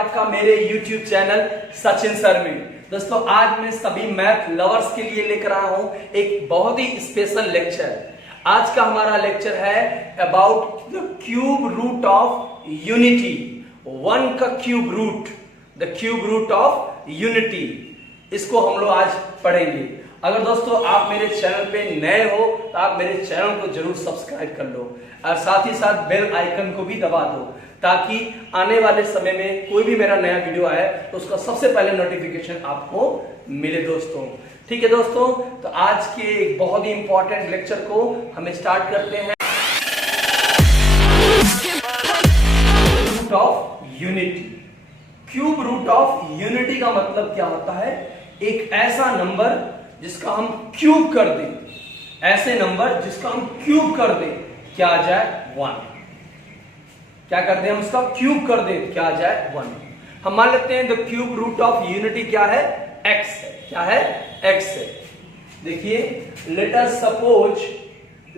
आपका मेरे YouTube channel Sachin sir में। दोस्तों आज मैं सभी मैथ लवर्स के लिए लेकर आया हूं एक बहुत ही स्पेशल लेक्चर। आज का हमारा लेक्चर है about the cube root of unity. One का cube root, the cube root of unity, इसको हम लोग आज पढ़ेंगे। अगर दोस्तों आप मेरे चैनल पे नए हो तो आप मेरे चैनल को जरूर सब्सक्राइब कर लो और साथ ही साथ बेल आइकन को भी दबा दो ताकि आने वाले समय में कोई भी मेरा नया वीडियो आए तो उसका सबसे पहले नोटिफिकेशन आपको मिले दोस्तों। ठीक है दोस्तों, तो आज के एक बहुत ही इंपॉर्टेंट लेक्चर को हम स्टार्ट करते हैं। Root of unity. Cube root of unity का मतलब क्या होता है? एक ऐसा नंबर जिसका हम क्यूब कर दें, ऐसे नंबर जिसका हम क्यूब कर दें क्या आ जाए? 1। क्या कर दें हम उसका क्यूब कर दें क्या आ जाए? 1। हम मान लेते हैं the cube root of unity क्या है? x है। क्या है? x है। देखिए, let us suppose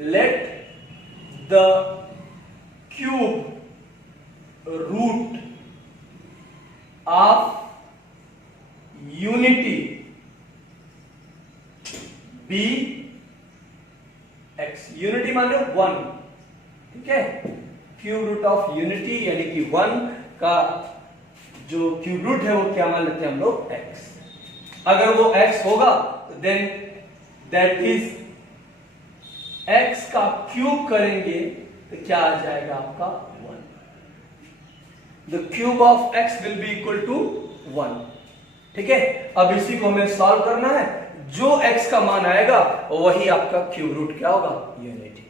let the cube root of unity be x। Unity मान लो 1, ठीक है। क्यूब रूट ऑफ यूनिटी यानी कि 1 का जो क्यूब रूट है वो क्या मान लेते हैं हम लोग? x। अगर वो x होगा तो देन दैट इज x का क्यूब करेंगे तो क्या आ जाएगा आपका? 1। The cube of x will be equal to 1। ठीक है, अब इसी को हमें सॉल्व करना है। जो x का मान आएगा वही आपका क्यूब रूट क्या होगा? यूनिटी।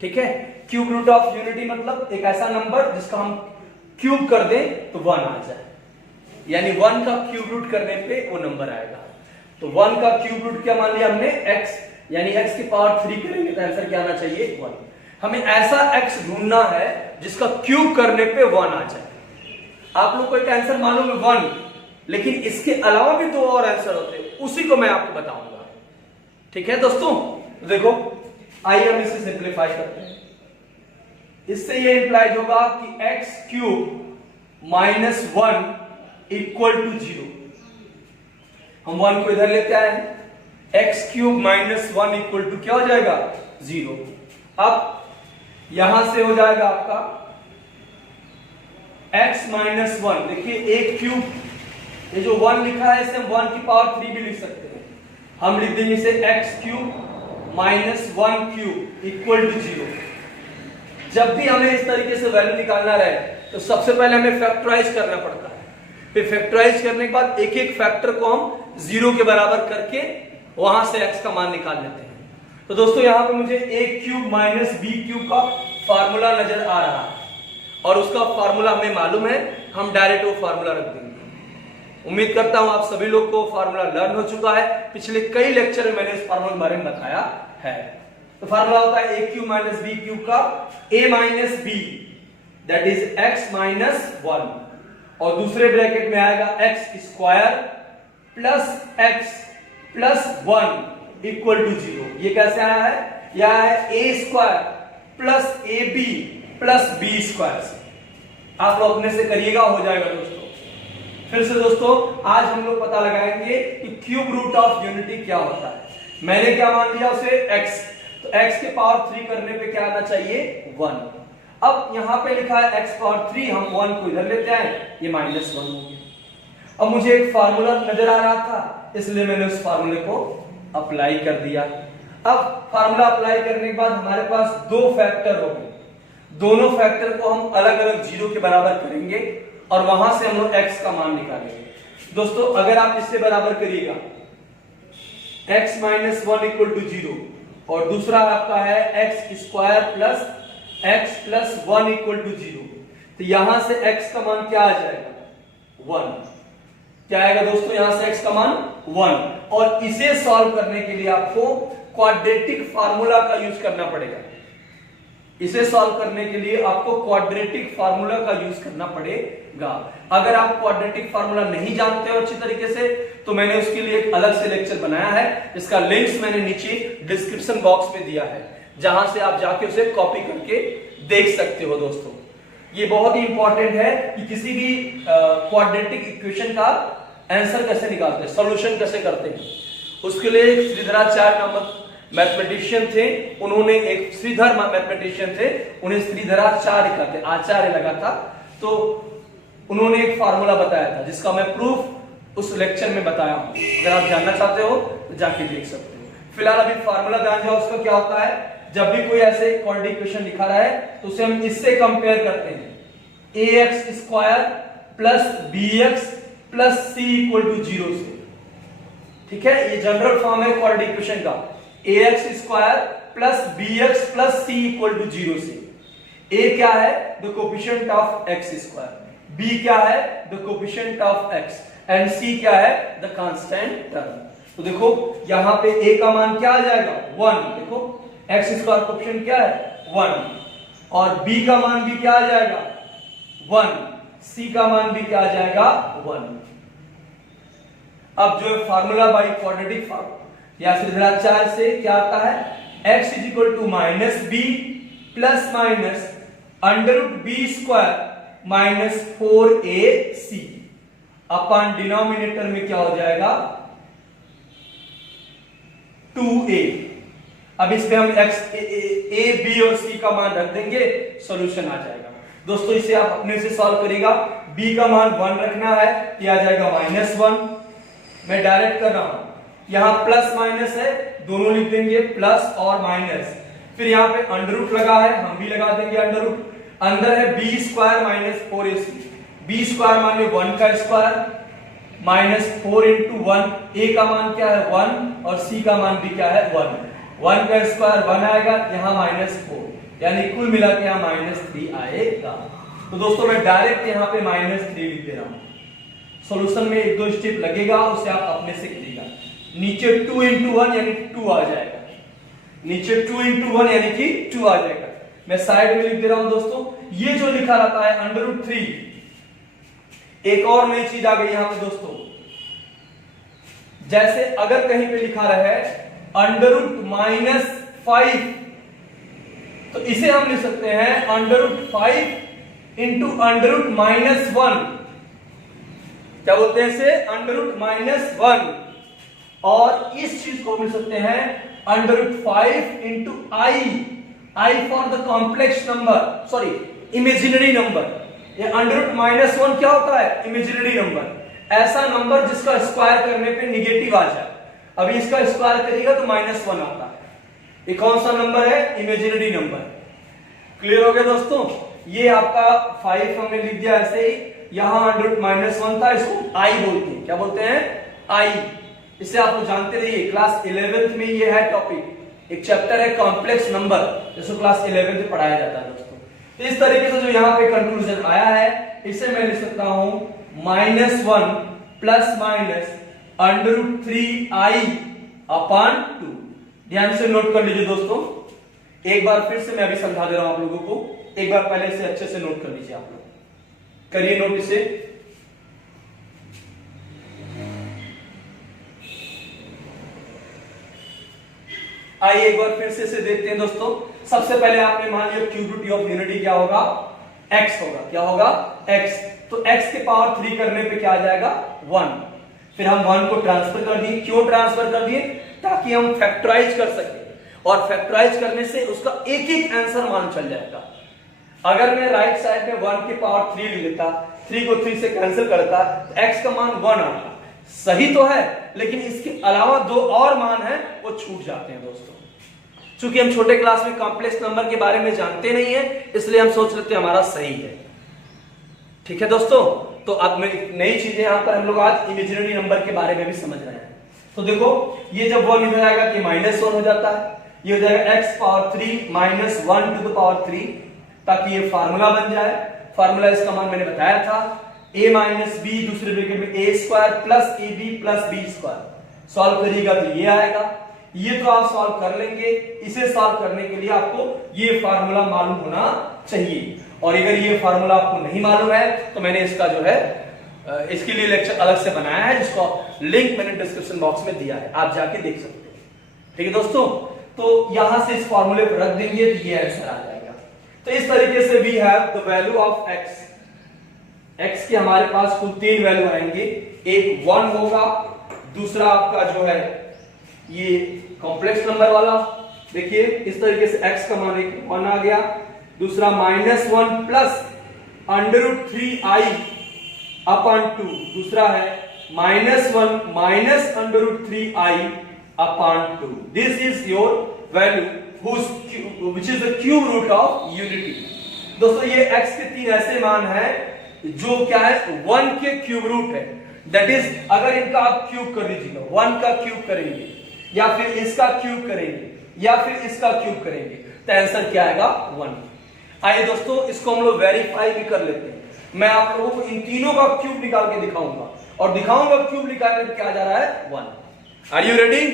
ठीक है, क्यूब रूट ऑफ यूनिटी मतलब एक ऐसा नंबर जिसका हम क्यूब कर दें तो 1 आ जाए, यानी 1 का क्यूब रूट करने पे वो नंबर आएगा। तो 1 का क्यूब रूट क्या मान लिया हमने? x, यानी x की पावर 3 करेंगे तो आंसर क्या आना चाहिए? 1। हमें ऐसा x ढूंढना है जिसका क्यूब करने पे 1 आ जाए। आप लोग को एक आंसर मालूम है 1, लेकिन इसके अलावा भी 2 और आंसर होते हैं, उसी को मैं आपको बताऊंगा। ठीक है दोस्तों, देखो आइए हम इसे सिंप्लीफाई करते हैं। इससे ये इंप्लाइज होगा कि x cube minus 1 equal to 0। हम 1 को इधर लेते आए हैं। x cube minus 1 equal to क्या हो जाएगा? 0। अब यहां से हो जाएगा आपका x माइनस 1। देखिए एक क्यूब, ये जो 1 लिखा है इसे हम 1 की पावर 3 भी लिख सकते हैं। हम लिख देंगे इसे x cube minus 1 cube equal to 0। जब भी हमें इस तरीके से वैल्यू निकालना रहे तो सबसे पहले हमें फैक्टराइज करना पड़ता है। फिर फैक्टराइज करने के बाद एक एक फैक्टर को हम 0 के बराबर करके वहां से x का मान निकाल लेते हैं। तो दोस्तों यहां पे मुझे a cube minus b cube का फार्मूला नजर आ रहा है और उसका फार्मूला हमें मालूम है, हम डायरेक्ट वो फार्मूला रख देंगे। उम्मीद करता हूं आप सभी लोग को फार्मूला लर्न हो चुका है। पिछले कई लेक्चर में मैंने इस फार्मूला के बारे में बताया है। तो फार्मूला होता है a cube minus b cube का a minus b that is x minus 1 और दूसरे ब्रैकेट में आएगा x square plus x plus 1 equal to 0। ये कैसे आया है? यह है a square plus ab plus b square. आप लोग अपने से करिएगा, हो जाएगा दोस्तों। फिर से दोस्तों आज हम लोग पता लगाएंगे कि क्यूब रूट ऑफ यूनिटी क्या होता है। मैंने क्या मान लिया उसे? x। तो x के पावर 3 करने पे क्या आना चाहिए? 1। अब यहां पे लिखा है x पावर 3, हम 1 को इधर लेते हैं, ये माइनस 1 हो गया। अब मुझे एक फार्मूला नजर आ रहा था इसलिए मैंने उस फार्मूले को अप्लाई कर दिया। अब फार्मूला अप्लाई करने के बाद हमारे पास 2 फैक्टर हो गए। दोनों फैक्टर को हम अलग अलग 0 के बराबर करेंगे और वहां से हम लोग x का मान निकालेंगे। दोस्तों अगर आप इससे बराबर करिएगा x माइनस 1 इक्वल टू 0 और दूसरा आपका है x square plus x plus 1 equal to 0, तो यहां से x का मान क्या आ जाएगा? 1। क्या आएगा दोस्तों? यहां से x का मान 1। और इसे सॉल्व करने के लिए आपको क्वाड्रेटिक फार्मूला का यूज करना पड़ेगा। इसे सॉल्व करने के लिए आपको क्वाड्रेटिक फार्मूला का यूज करना पड़ेगा। अगर आप क्वाड्रेटिक फार्मूला नहीं जानते हो अच्छी तरीके से तो मैंने उसके लिए एक अलग से लेक्चर बनाया है, इसका लिंक्स मैंने नीचे डिस्क्रिप्शन बॉक्स में दिया है, जहां से आप जाके उसे कॉपी करके देख सकते हो दोस्तों। ये बहुत ही इंपॉर्टेंट है कि किसी भी क्वाड्रेटिक इक्वेशन का आंसर कैसे निकालते हैं, सॉल्यूशन कैसे करते हैं। उसके लिए श्रीधराचार्य नामक मैथमेटिशियन थे, उन्होंने एक श्रीधर मैथमेटिशियन थे, उन्हें श्रीधराचार्य कहते, आचार्य लगा था, तो उन्होंने एक फार्मूला बताया था जिसका मैं प्रूफ उस लेक्चर में बताया हूं। अगर आप जानना चाहते हो तो जाके देख सकते हो। फिलहाल अभी फार्मूला ध्यान जाओ, उसका क्या होता है, जब भी कोई ऐसे क्वाड्रेटिक इक्वेशन लिखा रहा है तो उसे हम इससे कंपेयर करते हैं, ax square plus bx plus c equal to 0 से। ठीक है, ये जनरल फॉर्म है क्वाड्रेटिक इक्वेशन का, ax square plus bx plus c equal to 0 से। a क्या है, the coefficient of x square, b क्या है, the coefficient of x, and c क्या है, द कांस्टेंट टर्म। तो देखो यहां पे a का मान क्या आ जाएगा, 1। देखो x स्क्वायर कोफिशिएंट क्या है, 1, और b का मान भी क्या आ जाएगा, 1, c का मान भी क्या आ जाएगा, 1। अब जो फार्मूला बाई क्वाड्रेटिक फॉर्म या श्रीधराचार्य से क्या आता है, x is equal to minus B plus minus under root B square minus 4ac upon denominator में क्या हो जाएगा, 2a। अब इसमें हम x a b और c का मान रख देंगे, सॉल्यूशन आ जाएगा। दोस्तों इसे आप अपने से सॉल्व करिएगा, b का मान 1 रखना है, ये आ जाएगा -1। मैं डायरेक्ट कर रहा हूं, यहां प्लस माइनस है, दोनों लिख देंगे प्लस और माइनस, फिर यहां पे अंडर रूट लगा है, हम भी लगा देंगे अंडर रूट, अंदर है B square minus 4ac, B square मान लो 1 का स्क्वायर माइनस 4 इंटू 1, a का मान क्या है 1 और c का मान भी क्या है 1, 1 का स्क्वायर 1 आएगा, यहाँ -4, यानी कुल मिला के यहाँ -3 आएगा। तो दोस्तों मैं डायरेक्ट यहाँ पे -3 लिख दे रहा हूँ। सॉल्यूशन में 1-2 स्टेप लगेगा, उसे आप अपने से करिएगा। नीचे 2 इंटू 1 यानी 2 आ जाएगा, नीचे 2 इंटू 1 यानी कि 2 आ जाएगा। मैं साइड में लिख दे रहा हूं दोस्तों, ये जो लिखा रहता है अंडर रूट 3, एक और नई चीज आ गई यहां पे दोस्तों, जैसे अगर कहीं पे लिखा रहे अंडर रूट -5, तो इसे हम लिख सकते हैं under root 5 into under root -1, क्या बोलते हैं इसे, अंडर रूट -1, और इस चीज को मिल सकते हैं under root 5 into I for the complex number, sorry imaginary number. ये अंडर रूट -1 क्या होता है, इमेजिनरी नंबर, ऐसा नंबर जिसका स्क्वायर करने पे निगेटिव आ जाए। अभी इसका स्क्वायर करिएगा तो -1 आता है, ये कौन सा नंबर है, इमेजिनरी नंबर। क्लियर हो गया दोस्तों, ये आपका 5 हमने लिख दिया ऐसे ही, यहां अंडर रूट -1 था, इसको I बोलते हैं, क्या बोलते हैं, I। इसे आप लोग जानते रहिए, क्लास 11th में ये है टॉपिक, एक चैप्टर है कॉम्प्लेक्स नंबर, जिसको क्लास 11th में पढ़ाया जाता है दोस्तों। तो इस तरीके से जो यहाँ पे कंक्लूजन आया है, इसे मैं लिख सकता हूं -1 plus minus under root 3i upon 2। ध्यान से नोट कर लीजिए दोस्तों, एक बार फिर से मैं अभी समझा दे रहा हूं आप लोगों को, एक बार पहले से अच्छे से नोट कर लीजिए, आप लोग करिए नोट इसे। आइए एक बार फिर से इसे देखते हैं दोस्तों। सबसे पहले आपने मान लिया क्यूब रूट ऑफ यूनिटी क्या होगा, x होगा, क्या होगा, x। तो x के पावर 3 करने पे क्या आ जाएगा, 1। फिर हम 1 को ट्रांसफर कर दिए, क्यों ट्रांसफर कर दिए, ताकि हम फैक्टराइज कर सके, और फैक्टराइज करने से उसका एक एक आंसर मान चल जाएगा। अगर मैं राइट साइड में 1 के पावर 3 ले लेता, 3 को 3 से कैंसिल करता, तो x का मान 1 आता, सही तो है, लेकिन इसके अलावा 2 और मान है वो छूट जाते हैं दोस्तों। चूंकि हम छोटे क्लास में कॉम्प्लेक्स नंबर के बारे में जानते नहीं है, इसलिए हम सोच लेते हैं हमारा सही है। ठीक है दोस्तों, तो अब नई चीजें यहां पर हम लोग आज इमेजिनरी नंबर के बारे में भी समझ रहे हैं। तो देखो ये जब 1 इधर आएगा कि -1 हो जाता है, ये हो जाएगा x power 3 minus 1 to the power 3, ताकि ये फार्मूला बन जाए। फार्मूला इसका मान मैंने बताया था, a माइनस बी दूसरे ब्रैकेट में a square plus A B plus B square. Solve करिएगा तो ये आएगा, ये तो आप सॉल्व कर लेंगे। इसे सॉल्व करने के लिए आपको ये फार्मूला मालूम होना चाहिए, और अगर ये फार्मूला आपको नहीं मालूम है तो मैंने इसका जो है इसके लिए लेक्चर अलग से बनाया है, जिसको लिंक मैंने डिस्क्रिप्शन बॉक्स में दिया है, आप जाके देख सकते हैं। ठीक है दोस्तों, तो यहां से इस फार्मूले पर रख देंगे तो ये आंसर आ जाएगा। तो इस तरीके से we have the value of x। x के हमारे पास कुल 3 वैल्यू आएंगे, एक 1 होगा, दूसरा आपका जो है ये कॉम्प्लेक्स नंबर वाला, देखिए इस तरीके से x का मान 1 आ गया, दूसरा -1 प्लस √3i अपॉन 2, दूसरा है -1 minus √3i upon 2। This is your value which is the cube root of unity. दोस्तों ये x के 3 ऐसे मान हैं जो क्या है 1 के क्यूब रूट है, दैट इज अगर इनका आप क्यूब कर दीजिएगा, 1 का क्यूब करेंगे या फिर इसका क्यूब करेंगे या फिर इसका क्यूब करेंगे तो आंसर क्या आएगा 1। आइए दोस्तों इसको हम लोग वेरीफाई भी कर लेते हैं। मैं आप लोगों को इन तीनों का क्यूब निकाल के दिखाऊंगा और दिखाऊंगा क्यूब निकालने में क्या जा रहा है 1। Are you ready?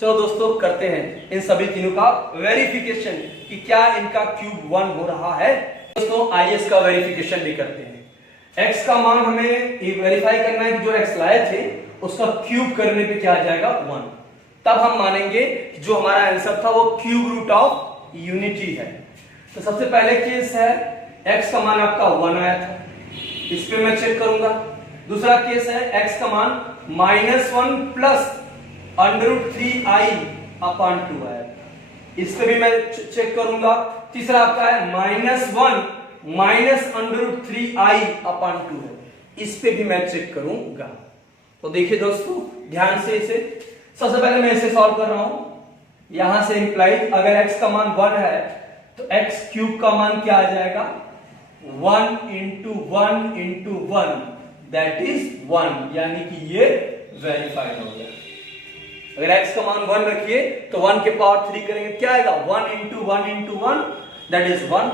चलो दोस्तों करते हैं इन सभी तीनों का वेरिफिकेशन कि क्या इनका क्यूब 1 हो रहा है। दोस्तों आइए इसका वेरिफिकेशन भी करते हैं। x का मान हमें वेरीफाई करना है कि जो x लाए थे उसका क्यूब करने पे क्या आ जाएगा 1, तब हम मानेंगे कि जो हमारा आंसर था वो क्यूब रूट ऑफ यूनिटी है। तो सबसे पहले केस है x का मान आपका 1 आया था, इस पे मैं चेक करूंगा। दूसरा केस है x का मान -1 प्लस √3i अपॉन 2 आया, इस पे भी मैं चेक करूंगा। तीसरा आपका है -1 माइनस √3i अपॉन 2 है, इस पे भी मैं चेक करूंगा। तो देखिए दोस्तों ध्यान से इसे, सबसे पहले मैं इसे सॉल्व कर रहा हूं। यहां से इंप्लाइड अगर x का मान 1 है तो x क्यूब का मान क्या आ जाएगा 1 इंटू 1 इंटू 1 दैट इज 1, यानी कि ये वेरीफाइड हो गया। अगर x का मान 1 रखिए तो 1 के पावर 3 करेंगे क्या आएगा 1 इंटू 1 इंटू 1 दैट इज 1।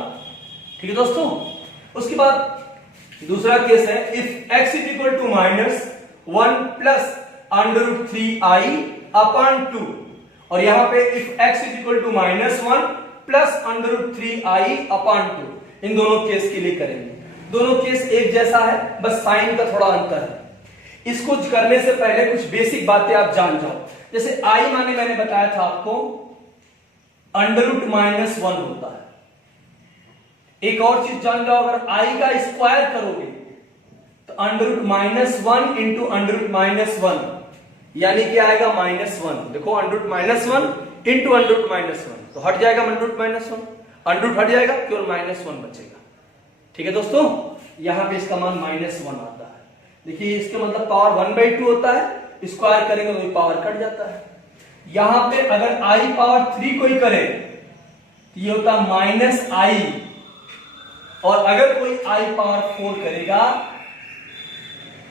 ठीक है दोस्तों, उसके बाद दूसरा केस है if x is equal to -1 plus √3i upon 2, और यहां पे if x is equal to -1 plus √3i upon 2, इन दोनों केस के लिए करेंगे। दोनों केस एक जैसा है, बस साइन का थोड़ा अंतर है। इसको करने से पहले कुछ बेसिक बातें आप जान जाओ। जैसे i माने मैंने बताया था आपको √-1 होता है। एक और चीज जान जाओ, अगर i का स्क्वायर करोगे तो √-1 इंटू √-1 यानी कि आएगा -1। देखो √-1 इंटू √-1 तो हट जाएगा √-1, अंडरूट हट जाएगा, केवल -1 बचेगा। ठीक है दोस्तों, यहां पे इसका मान -1 आता है। देखिए इसके मतलब पावर 1/2 होता है, स्क्वायर करेंगे तो पावर कट जाता है। यहां पे अगर i पावर 3 कोई करे तो ये होता है -i, और अगर कोई i पावर 4 करेगा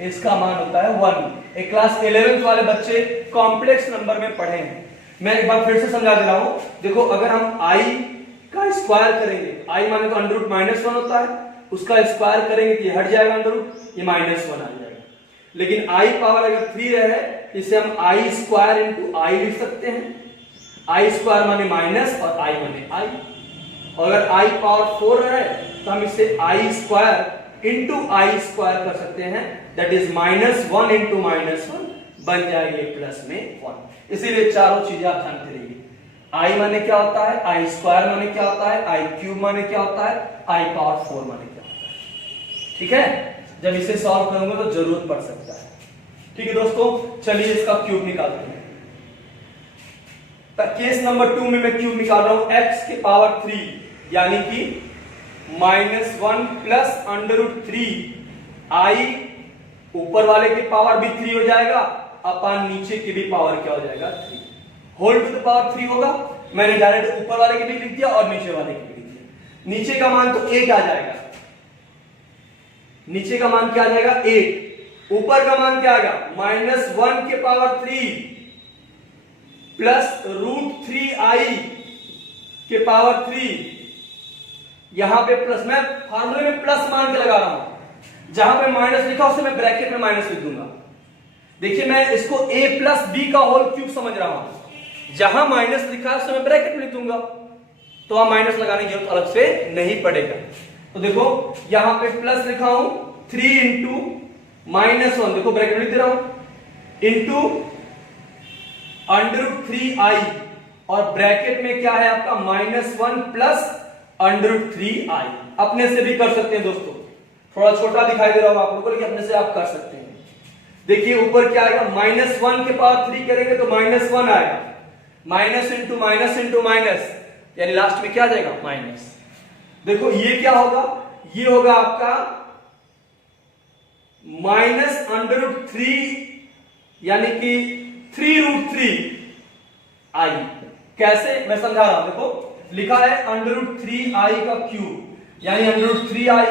इसका मान होता है 1। एक क्लास 11th वाले बच्चे कॉम्प्लेक्स नंबर में पढ़े हैं, मैं एक बार फिर से समझा दे रहा हूं। देखो अगर हम i का स्क्वायर करेंगे, i माने तो √-1 होता है, उसका स्क्वायर करेंगे तो ये हट जाएगा अंडरूट, ये -1 आ जाएगा। लेकिन i पावर अगर 3 रहे इसे हम i स्क्वायर इंटू i लिख सकते हैं। i स्क्वायर माने माइनस और i माने i, और अगर i पावर 4 रहे तो हम इसे i square into i square कर सकते हैं, दैट इज -1 इंटू -1 बन जाएगी प्लस में 1। इसीलिए चारों चीजें आप जानते रहिए। i माने क्या होता है, i स्क्वायर माने क्या होता है, i क्यूब माने क्या होता है, i पावर 4 माने क्या होता है। ठीक है, जब इसे सॉल्व करूंगा तो जरूरत पड़ सकता है। ठीक है दोस्तों, चलिए इसका क्यूब निकालते हैं। केस नंबर 2 में मैं क्यूब निकाल रहा हूं x के पावर 3, यानी कि -1 प्लस √3i, ऊपर वाले के पावर भी 3 हो जाएगा, अपन नीचे के भी पावर क्या हो जाएगा 3, होल टू द पावर 3 होगा। मैंने डायरेक्ट ऊपर वाले के भी लिख दिया और नीचे वाले के भी लिख दिया। नीचे का मान तो 1 आ जाएगा, नीचे का मान क्या आ जाएगा 8, ऊपर का मान क्या आ गया -1 के पावर 3 प्लस √3i के पावर 3। यहां पे प्लस, मैं फार्मूले में प्लस मान के लगा रहा हूं, जहां पे माइनस लिखा उसे मैं ब्रैकेट में माइनस लिख दूंगा। देखिए मैं इसको a प्लस बी का होल क्यूब समझ रहा हूं, जहां माइनस लिखा है उसे मैं ब्रैकेट में लिख दूंगा, तो वहां माइनस लगाने की जरूरत अलग से नहीं पड़ेगा। तो देखो यहां पे प्लस लिखा हूं 3 इंटू -1, देखो ब्रैकेट में लिख दे रहा हूं, इंटू √3i, और ब्रैकेट में क्या है आपका -1 प्लस √3i। अपने से भी कर सकते हैं दोस्तों, थोड़ा छोटा दिखाई दे रहा होगा आप लोगों को, लेकिन अपने से आप कर सकते हैं। देखिए ऊपर क्या आएगा, -1 के पावर 3 करेंगे तो -1 आएगा, माइनस इंटू माइनस, यानी लास्ट में क्या आ जाएगा, माइनस। देखो ये क्या होगा, ये होगा आपका -√3 यानी कि 3√3i। कैसे, मैं समझा रहा हूं। देखो लिखा है √3i का क्यूब, यानी √3i,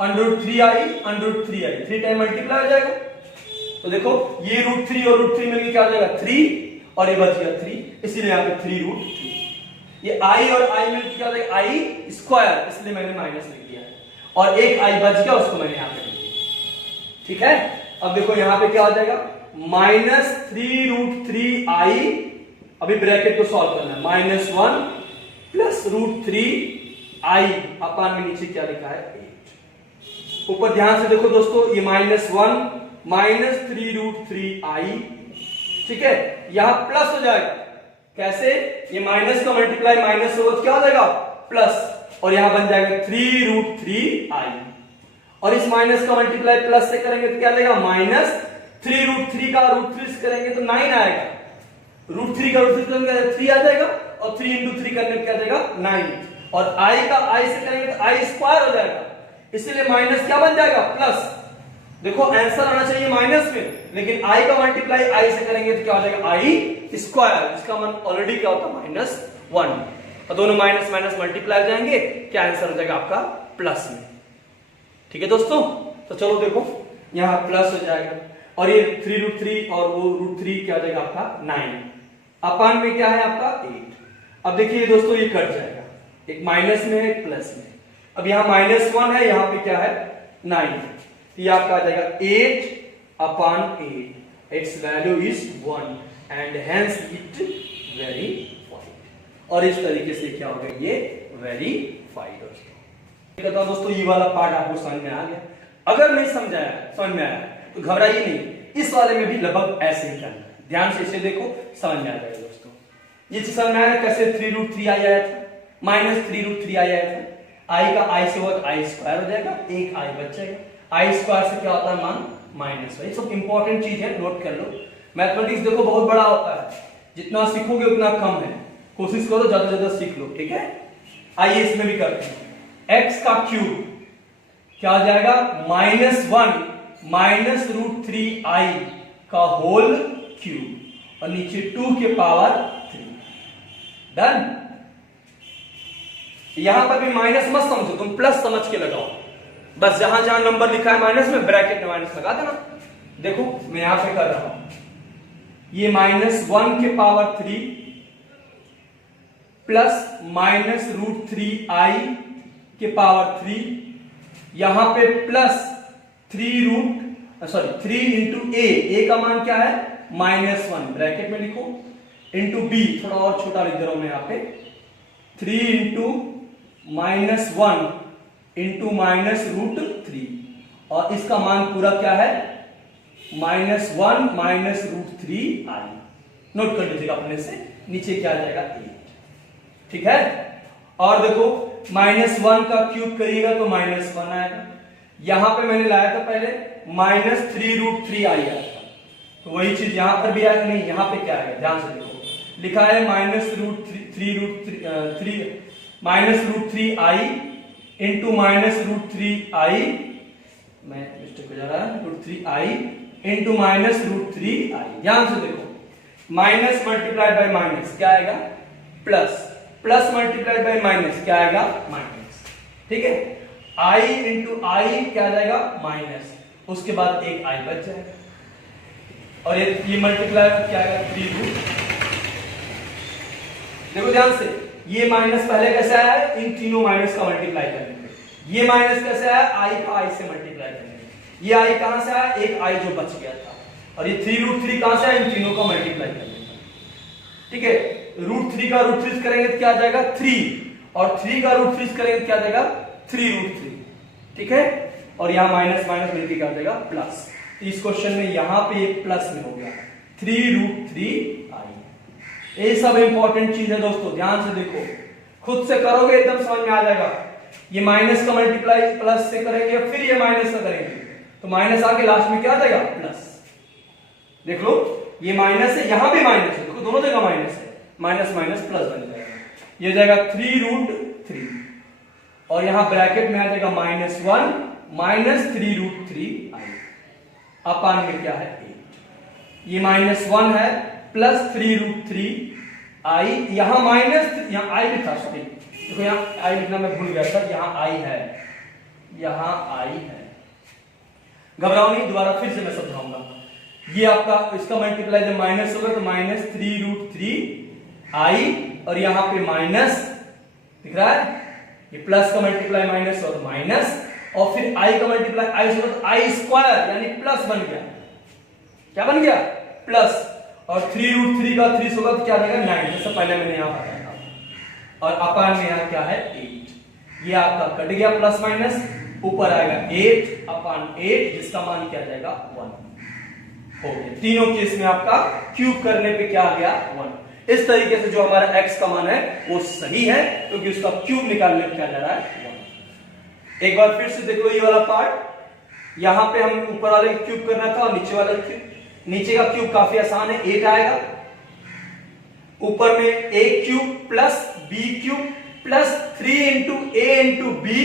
√3i, 3 टाइम मल्टीप्लाई हो जाएगा। तो देखो ये √3 और √3 मिलकर क्या हो जाएगा, 3, और ये बच गया 3, इसीलिए यहाँ पे 3√3। ये i और i मिलकर क्या हो जाएगा, i स्क्वायर, इसलिए मैंने माइनस लिख दिया है, और एक i बच गया, उसको मैंने यहाँ पे लिख दिया। ठीक है, अब देखो यहाँ पे क्या हो जाएगा, -3√3i, अभी ब्रैकेट को सॉल्व करना है, -1 प्लस √3i अपान में नीचे क्या लिखा है, 8। ऊपर ध्यान से देखो दोस्तों, ये -1 -3√3i, ठीक है, यहां प्लस हो जाएगा। कैसे, ये माइनस का मल्टीप्लाई माइनस होगा, क्या हो जाएगा, प्लस, और यहां बन जाएगा 3√3i, और इस माइनस का मल्टीप्लाई प्लस से करेंगे तो क्या आएगा, -3√3 का √3 से करेंगे तो 9 आएगा, √3 का √3 करेंगे 3 आ जाएगा, और 3 × 3 करने पे क्या आ जाएगा, 9, और i का i से करेंगे तो i स्क्वायर हो जाएगा, इसीलिए माइनस क्या बन जाएगा, प्लस। देखो आंसर आना चाहिए माइनस में, लेकिन i का मल्टीप्लाई i से करेंगे तो क्या हो जाएगा, i स्क्वायर, इसका मान ऑलरेडी क्या होता है, -1, और दोनों माइनस माइनस मल्टीप्लाई हो जाएंगे, क्या आंसर हो जाएगा आपका, प्लस में। ठीक है दोस्तों, तो चलो देखो यहाँ प्लस हो जाएगा, और ये 3√3 और वो √3 क्या हो जाएगा आपका, 9, अपान में क्या है आपका, 8। अब देखिए दोस्तों ये कट जाएगा, एक माइनस में है, एक प्लस में। अब यहाँ -1 है, यहाँ पे क्या है, 9, ये आपका आ जाएगा 8/8, it's value is 1 and hence it verified. और इस तरीके से क्या होगा, ये वेरीफाइड। कहता हूं दोस्तों, ये वाला पार्ट आपको समझ में आ गया। अगर नहीं समझ में आया तो घबराइए नहीं, इस वाले में भी लगभग ऐसे ही करना है। ध्यान से इसे देखो, समझ में आ जाएगा दोस्तों। ये चीज समझ में आया कैसे 3√3i आया था, -3√3i आया था, i का i से हुआ तो i स्क्वायर हो जाएगा, एक i बच जाएगा, i स्क्वायर से क्या होता है, मान -1। सब इंपॉर्टेंट चीज है, नोट कर लो। मैथमेटिक्स देखो बहुत बड़ा होता है, जितना सीखोगे उतना कम है, कोशिश करो ज्यादा से ज्यादा सीख लो। ठीक है, आइए इसमें भी करते हैं। x का क्यूब क्या हो जाएगा, -1 -√3i का होल क्यूब, और नीचे 2 के पावर 3। डन। यहां पर भी माइनस मत समझो, तुम प्लस समझ के लगाओ, बस जहां जहां नंबर लिखा है माइनस में ब्रैकेट में माइनस लगा देना। देखो मैं यहां पे कर रहा हूं, ये -1 के पावर 3 प्लस -√3i के पावर 3, यहां पे प्लस 3 इंटू a का मान क्या है, -1, ब्रैकेट में लिखो, इंटू b, थोड़ा और छोटा लिख दे रहा हूं मैं यहां पे, 3 इंटू -1 इंटू -√3, और इसका मान पूरा क्या है, -1 -√3i। नोट कर लीजिएगा अपने से, नीचे क्या आ जाएगा, 8। ठीक है, और देखो -1 का क्यूब करिएगा तो -1 आएगा, यहां पे मैंने लाया था पहले -3√3i आया था, तो वही चीज यहां पर भी आएगा, नहीं यहां पे क्या आएगा, ध्यान से देखो, लिखा है -√3i इंटू -√3i, मैं मिस्टेक हो जा रहा है, √3i इंटू -√3i। ध्यान से देखो, माइनस मल्टीप्लाइड बाय माइनस क्या आएगा, plus, plus multiplied by minus क्या आएगा, माइनस। ठीक है, i इंटू आई क्या आ जाएगा, माइनस, उसके बाद एक i बच जाएगा, और ये मल्टीप्लाई क्या आएगा, 3√। देखो ध्यान से, ये माइनस पहले कैसे आया है, इन तीनों माइनस का मल्टीप्लाई करने पे। ये माइनस कैसे आया, i का i से मल्टीप्लाई करने पे। ये i कहां से आया, एक i जो बच गया था, और ये 3√3 कहां से आया, इन तीनों का मल्टीप्लाई करने पे। ठीक है, √3 का √3 करेंगे तो क्या आ जाएगा, 3, और 3 का √3 करेंगे तो क्या आ जाएगा, 3√3। ठीक है, और यहां माइनस माइनस मिलकर क्या आ जाएगा, प्लस। इस क्वेश्चन में यहां पे एक प्लस में हो गया 3√3i। ये सब इंपॉर्टेंट चीज है दोस्तों, ध्यान से देखो, खुद से करोगे एकदम समझ में आ जाएगा। ये माइनस का मल्टीप्लाई प्लस से करेंगे, फिर ये माइनस का करेंगे, तो माइनस आके लास्ट में क्या आ जाएगा प्लस। देख लो ये माइनस है, यहां भी माइनस है, देखो दोनों जगह माइनस है, माइनस माइनस प्लस बन जाएगा। ये हो जाएगा 3√3 और यहां ब्रैकेट में आ जाएगा -1 माइनस 3√3 आई अपान में क्या है 8। ये -1 है प्लस 3√3 आई, यहां माइनस, यहां आई भी था, सॉरी देखो यहां आई लिखना मैं भूल गया था, यहां आई है, यहां आई है, घबराओ नहीं, दोबारा फिर से मैं समझाऊंगा। ये आपका इसका मल्टीप्लाई जब माइनस होगा तो -3√3 आई और यहां पे माइनस दिख रहा है, ये प्लस का मल्टीप्लाई माइनस और माइनस, और फिर आई का मल्टीप्लाई आई से तो आई स्क्वायर यानी प्लस बन गया, क्या बन गया प्लस, और 3√3 का 3 होगा तो क्या बनेगा 9, जैसे पहले मैंने यहां बताया था, और अपान में यहां क्या है 8। ये आपका कट गया प्लस माइनस, ऊपर आएगा 8 अपान 8 जिसका मान क्या जाएगा 1 हो गया। तीनों केस में आपका क्यूब करने पे क्या आ गया 1। इस तरीके से जो हमारा x का मान है वो सही है क्योंकि उसका क्यूब निकालने पे क्या जा रहा है 1। एक बार फिर से देख लो ये वाला पार्ट, यहां पे हम ऊपर वाले क्यूब करना था और नीचे वाला क्यूब, नीचे का क्यूब काफी आसान है, 8 आएगा, ऊपर में a cube plus b cube plus 3 into a into b,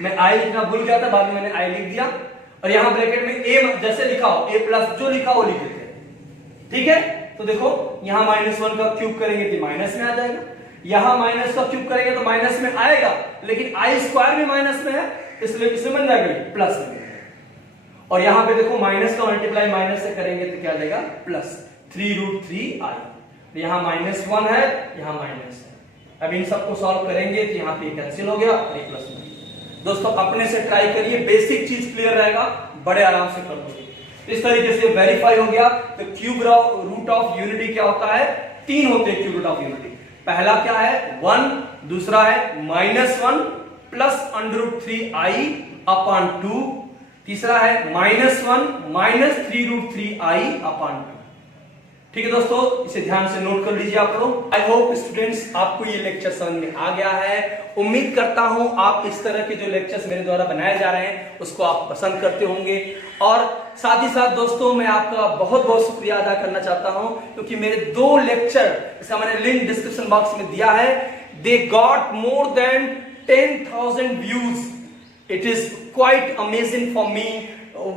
मैं i लिखना भूल गया था, बाद में मैंने i लिख दिया, और यहां ब्रैकेट में a जैसे लिखा हो a प्लस जो लिखा हो लिख देते हैं, ठीक है। तो देखो यहां -1 का क्यूब करेंगे तो माइनस में आ जाएगा, यहां माइनस का क्यूब करेंगे तो माइनस में आएगा, लेकिन आई स्क्वायर भी माइनस में है इसलिए किसमें बन जाएगा प्लस में, और यहां पे देखो माइनस का मल्टीप्लाई माइनस से करेंगे तो क्या आ जाएगा प्लस 3√3 आई, यहां -1 है यहां माइनस है। अब इन सबको सॉल्व करेंगे तो यहां पे कैंसिल हो गया और ये प्लस में। दोस्तों अपने से ट्राई करिए, बेसिक चीज क्लियर रहेगा, बड़े आराम से कर लोगे। इस तरीके से वेरीफाई हो गया। तो क्यूब रूट ऑफ यूनिटी क्या होता है, 3 होते हैं क्यूब रूट ऑफ यूनिटी। पहला क्या है 1, दूसरा है -1 प्लस √3 आई अपान 2, तीसरा है -1 माइनस 3√3 आई अपान 2। ठीक है दोस्तों, इसे ध्यान से नोट कर लीजिए आप लोग। आई होप स्टूडेंट्स आपको ये लेक्चर समझ में आ गया है। उम्मीद करता हूं आप इस तरह के जो लेक्चर्स मेरे द्वारा बनाए जा रहे हैं उसको आप पसंद करते होंगे, और साथ ही साथ दोस्तों मैं आपका बहुत बहुत शुक्रिया अदा करना चाहता हूं क्योंकि मेरे 2 लेक्चर, इसका मैंने लिंक डिस्क्रिप्शन बॉक्स में दिया है, they got more than 10,000 views. It is quite amazing for me,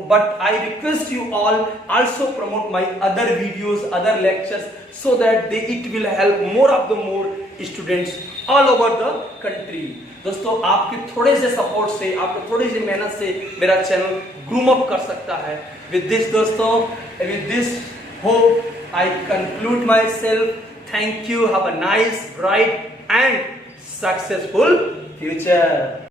but I request you all also promote my other videos, other lectures, so that it will help more of the more students all over the country. दोस्तों आपके थोड़े से support से, आपके थोड़ी सी मेहनत से मेरा चैनल ग्रूम अप कर सकता है। With this दोस्तों, with this hope I conclude myself. Thank you. Have a nice, bright and successful future.